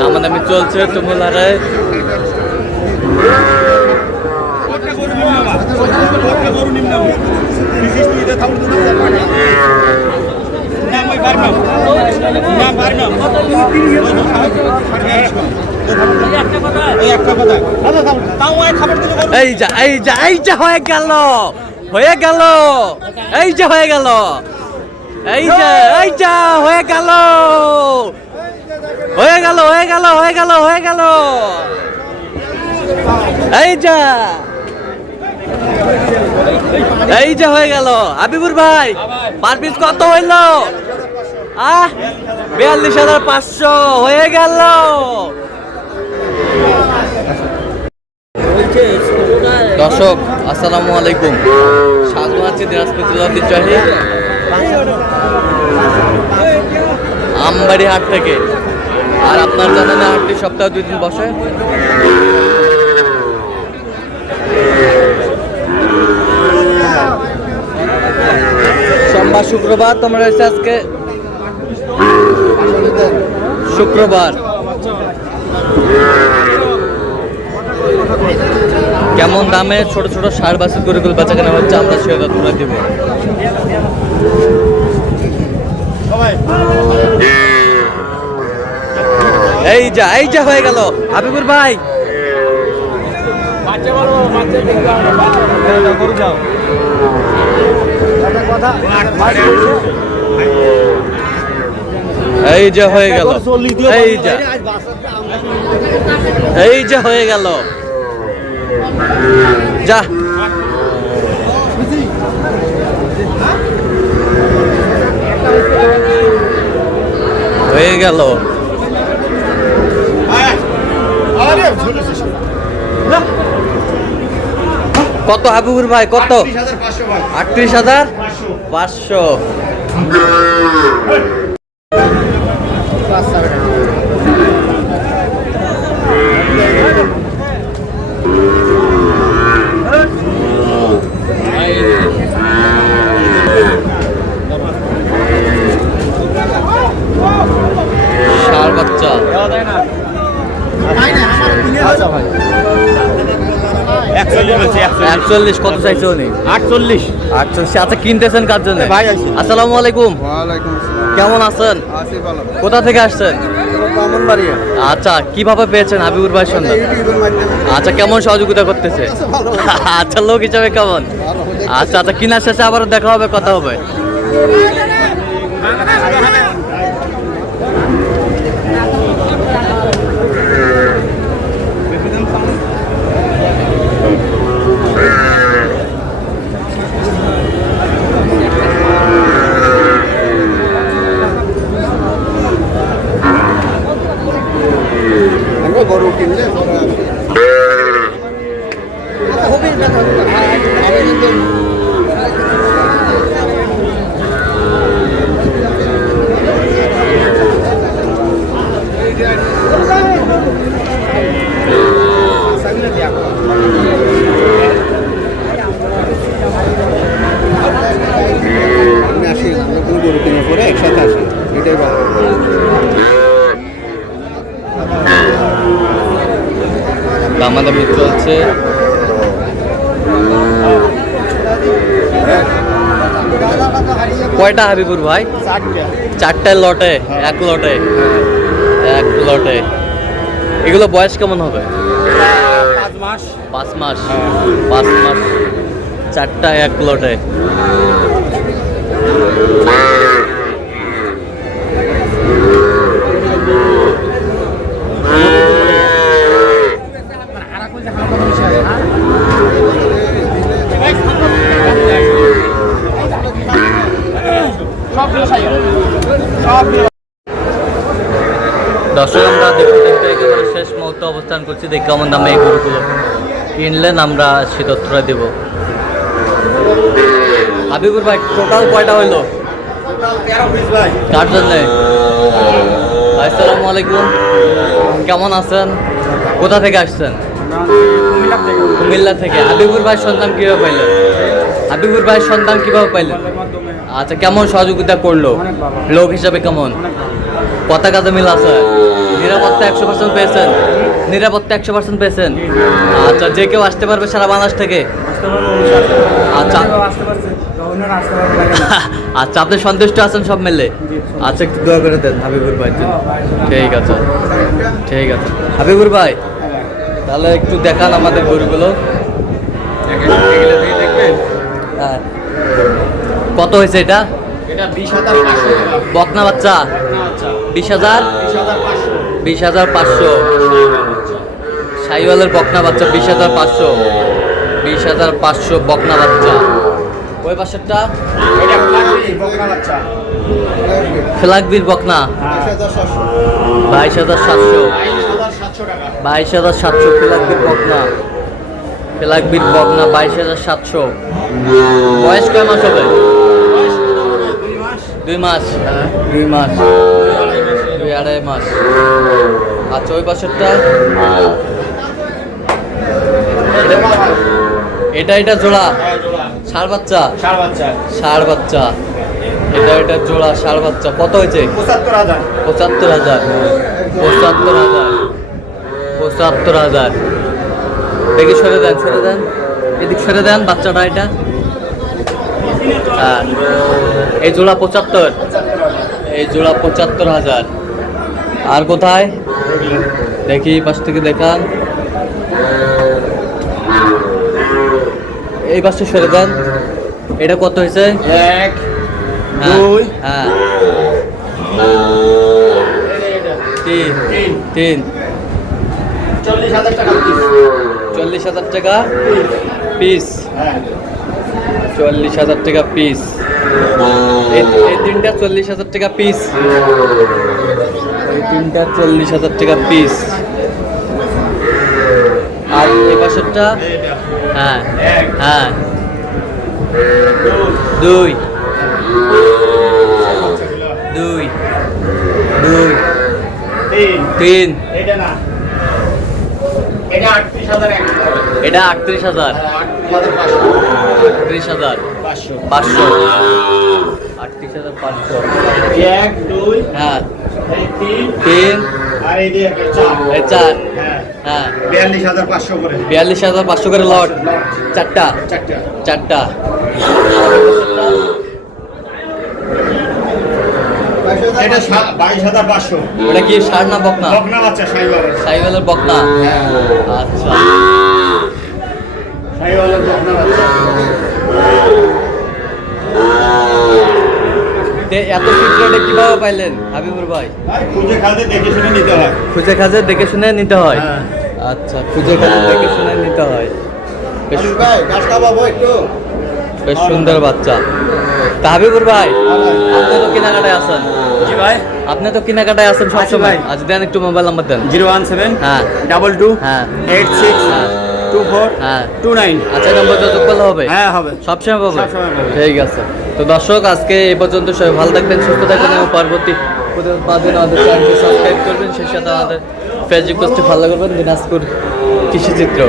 দামাদামি চলছে তুমুলারায়। এই যা এই যা এই যা হয়ে গেল হয়ে গেল এই যে হয়ে গেল এই যে এই যা হয়ে গেল হয়ে গেল হয়ে গেল হয়ে গেল হয়ে গেল এই যা এই যে হয়ে গেল। হাবিবুর ভাই পার পিস কত হইল? 42,500 হয়ে গেল। দর্শক আসসালামু আলাইকুম, স্বাগত আছি দিনাজপুর জেলা ঐতিহ্যবাহী আমবাড়ি হাট থেকে। আর আপনার জানেন হাটটি সপ্তাহে 2 দিন বসে। সোমবার শুক্রবার তোমরা এসে আজকে শুক্রবার। কেমন দামে ছোট ছোট সার বাছুর গরুগুলো বেচা কেনা হচ্ছে আমরা সেটা তোমরা দিব। এই যা হয়ে গেল। হাবিবুর ভাই এই যে হয়ে গেল এই যে হয়ে গেল যা হয়ে গেল। কত হাবিবুর ভাই কত? 38,500। ষাঁড় বাচ্চা 41 কত চাইছে উনি? 48। আচ্ছা কিনতেছেন কার জন্য? আসসালামু আলাইকুম। কেমন আছেন? কোথা থেকে আসছেন? আচ্ছা কিভাবে পেয়েছেন হাবিবুর ভাইয়ের সন্ধান? আচ্ছা কেমন সহযোগিতা করতেছে? আচ্ছা লোক হিসাবে কেমন? আচ্ছা কিনার শেষে আবার দেখা হবে, কথা হবে। গরু কিনলে আসি গরু কিনে পরে একসাথে আসি, এটাই ভালো। দামাদামি চলছে। কয়টা হাবিবুর ভাই? 4টা লটে, এক লটে। এগুলো বয়স কেমন হবে? 5 মাস। 4টা এক লটে। দর্শক আমরা একেবারে শেষ মুহূর্তে অবস্থান করছি। দেখি কেমন দামে এই গরুগুলো কিনলেন আমরা সে তথ্যটা দেব। হাবিবুর ভাই টোটাল কয়টা হইলো? কার জন্যে? আসসালামু আলাইকুম, কেমন আছেন? কোথা থেকে আসছেন? কুমিল্লা থেকে। হাবিবুর ভাই সন্ধান কিভাবে পাইলেন? আচ্ছা, কেমন সহযোগিতা করলো? অনেক ভালো। লোক হিসাবে কেমন? অনেক ভালো। কথা কাজে মিল আছে? নিরাপত্তা 100% পেয়েছেন? নিরাপত্তা 100% পেয়েছেন? আচ্ছা, যে কেউ আসতে পারবে সারা বাংলাদেশ থেকে? আসতে পারবো, অবশ্যই আসতে পারবো। আচ্ছা। অনেকেও আসতে পারছে, অন্যরা আসতে পারবে না কেন? আচ্ছা, আপনি সন্তুষ্ট আছেন সব মিলে? আচ্ছা, একটু দোয়া করে দেন হাবিবুর ভাই। ঠিক আছে, ঠিক আছে হাবিবুর ভাই, তাহলে একটু দেখান আমাদের গরুগুলো। হ্যাঁ, কত হয়েছে এটা? এটা 20,500 টাকা। বকনা বাচ্চা? আচ্ছা, 20,000? 20,500। 20,500 সাইওয়ালের বকনা বাচ্চা। 20,500 20,500 বকনা বাচ্চা। ওই পাশেরটা এটা ফ্ল্যাগবি বকনা বাচ্চা। ফ্ল্যাগবির বকনা 22,700। 22,700 22,700 টাকা। 22,700 ফ্ল্যাগবির বকনা। ফ্ল্যাগবির বকনা 22,700। বয়স কয় মাস হবে? 2 মাস। 2 মাস, 2-2.5 মাস। আচ্ছা, ওই পাশেরটা এটা জোড়া ষাঁড় বাচ্চা? ষাঁড় বাচ্চা। ষাঁড় বাচ্চা, এটা জোড়া ষাঁড় বাচ্চা। কত হয়েছে? 75,000। 75,000 75,000 75,000। দেখি সরে দেন এদিক সরে দেন বাচ্চাটা। এটা হ্যাঁ, এই জোড়া 75। এই জোড়া 75,000। আর কোথায় দেখি? পাশ থেকে দেখান। এই পাশে সরে দেন। এটা কত হয়েছে? 1, হ্যাঁ, 2, হ্যাঁ, 3 40,000 টাকা পিস। 40,000 টাকা পিস। হ্যাঁ, 40,000 টাকা পিস। এই তিনটা 40,000 টাকা পিস। এই তিনটা 40,000 টাকা পিস। আর এই পাশেরটা? এইটা হ্যাঁ, 1, হ্যাঁ, 2, 2 2 2 3। 3 এটা না, এটা 38,100। এটা 38,000 38,500। 500 38,500 1, 2, হ্যাঁ, এই 3, 3 আর এই দিয়ে একটা 4। এই 4 হ্যাঁ, হ্যাঁ, 42,500 করে। 42,500 করে লট। চারটা 4টা। চারটা এটা 22,500। ওটা কি ষাঁড় না বকনা? বকনা বাচ্চা শাহিওয়ালের। সাইওয়ালের বকনা। আচ্ছা, শাহিওয়ালের বকনা বাচ্চা। এত ফিট রেটে কিভাবে পাইলেন হাবিবুর ভাই? ভাই খুঁজে খাতে দেখে শুনে নিতে হয়। খুঁজে খাজে দেখে শুনে নিতে হয়? হ্যাঁ। আচ্ছা, খুঁজে খাজে দেখে শুনে নিতে হয়। বেশ ভাই গাছটা পাবো একটু। বেশ সুন্দর বাচ্চা। তা হাবিবুর ভাই, আপনি তো কেনাকাটায় আছেন? জি ভাই। আপনি তো কেনাকাটায় আছেন আছি সবসময়। ভাই। আজ দেন একটু মোবাইল নাম্বার দেন। 017 হ্যাঁ, 22 হ্যাঁ, 86 হ্যাঁ, 24 হ্যাঁ। 29। আচ্ছা, নম্বর যোগাযোগ করলে হবে? হ্যাঁ হবে। সবসময় পাবে? সবসময় পাবে। ঠিক আছে। তো দর্শক, আজকে এই পর্যন্ত সবাই ভালো থাকবেন, সুস্থ থাকবেন এবং পরবর্তী প্রতিদিন 5 দিন আমাদের চ্যানেলটি সাবস্ক্রাইব করবেন। সেই সাথে আমাদের ফেসবুক পোস্টে ফলো করবেন দিনাজপুর কৃষিচিত্র।